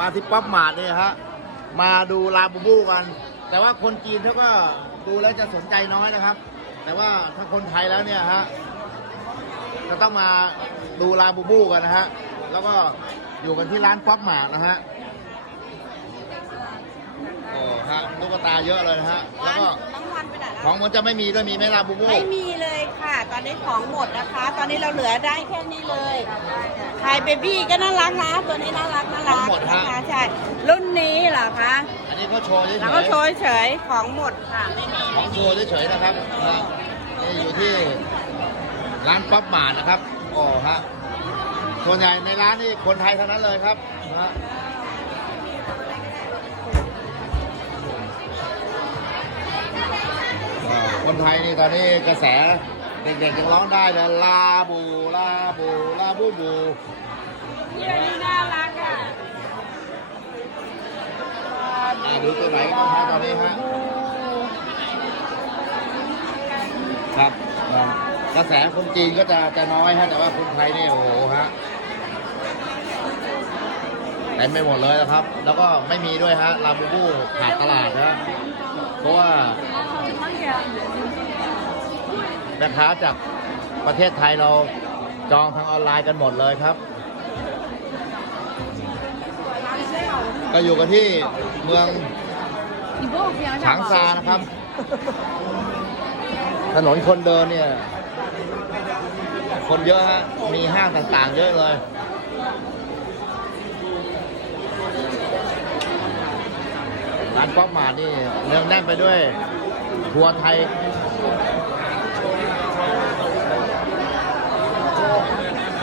มาที่ป๊อปมาร์ทเนี่ยฮะมาดูลาบูบูกัน แต่ว่าคนจีนเขาก็ดูแล้วจะสนใจน้อยนะครับ แต่ว่าถ้าคนไทยแล้วเนี่ยฮะจะต้องมาดูลาบูบูกันนะฮะแล้วก็อยู่กันที่ร้านป๊อปมาร์ทนะฮะโอ้ฮะลูกตาเยอะเลยนะฮะแล้วก็ ของมันจะไม่มีด้วยมีไหมลาบูบู ไม่มีเลยค่ะ ตอนนี้ของหมดนะคะ ตอนนี้เราเหลือได้แค่นี้เลยไทยเบบี้ก็น่ารักนะ ตัวนี้น่ารักน่ารักนะคะใช่รุ่นนี้เหรอคะอันนี้ก็โชว์เฉยเราก็โชว์เฉยๆของหมดค่ะไม่มีๆของโชว์เฉยๆนะครับนะนี่อยู่ที่ร้านป๊อปมาร์ทนะครับโอ้ฮะส่วนใหญ่ในร้านนี่คนไทยทั้งนั้นเลยครับนะ คนไทยนี่ตอนนี้กระแสเด็กๆยังร้องได้เลยลาบูลาบูลาบูบูที่นี่น่ารักอะอ่าดูตัวไหนกันบ้างฮะตอนนี้ฮะครับกระแสคนจีนก็จะจะน้อยฮะแต่ว่าคนไทยนี่โอ้โหฮะเต็มไปหมดเลยนะครับ แล้วก็ไม่มีด้วยฮะลาบูบูขาดตลาดนะเพราะว่า แม่ค้าจากประเทศไทยเราจองทางออนไลน์กันหมดเลยครับ ก็อยู่กันที่เมืองฉางซานะครับ ถนนคนเดินเนี่ย คนเยอะฮะ มีห้างต่างๆ เยอะเลยร้านป๊อปมาร์ทนี่เนืองแน่นไปด้วยทัวร์ไทย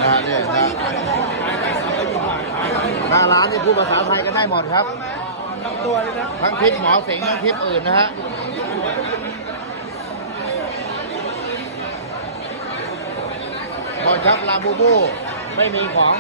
นะฮะเนี่ยนะ หน้าร้านนี่พูดภาษาไทยกันได้หมดครับทั้งทิศหมอเสงทั้งทิศอื่นนะฮะหมดครับลาบูบู ไม่มีของ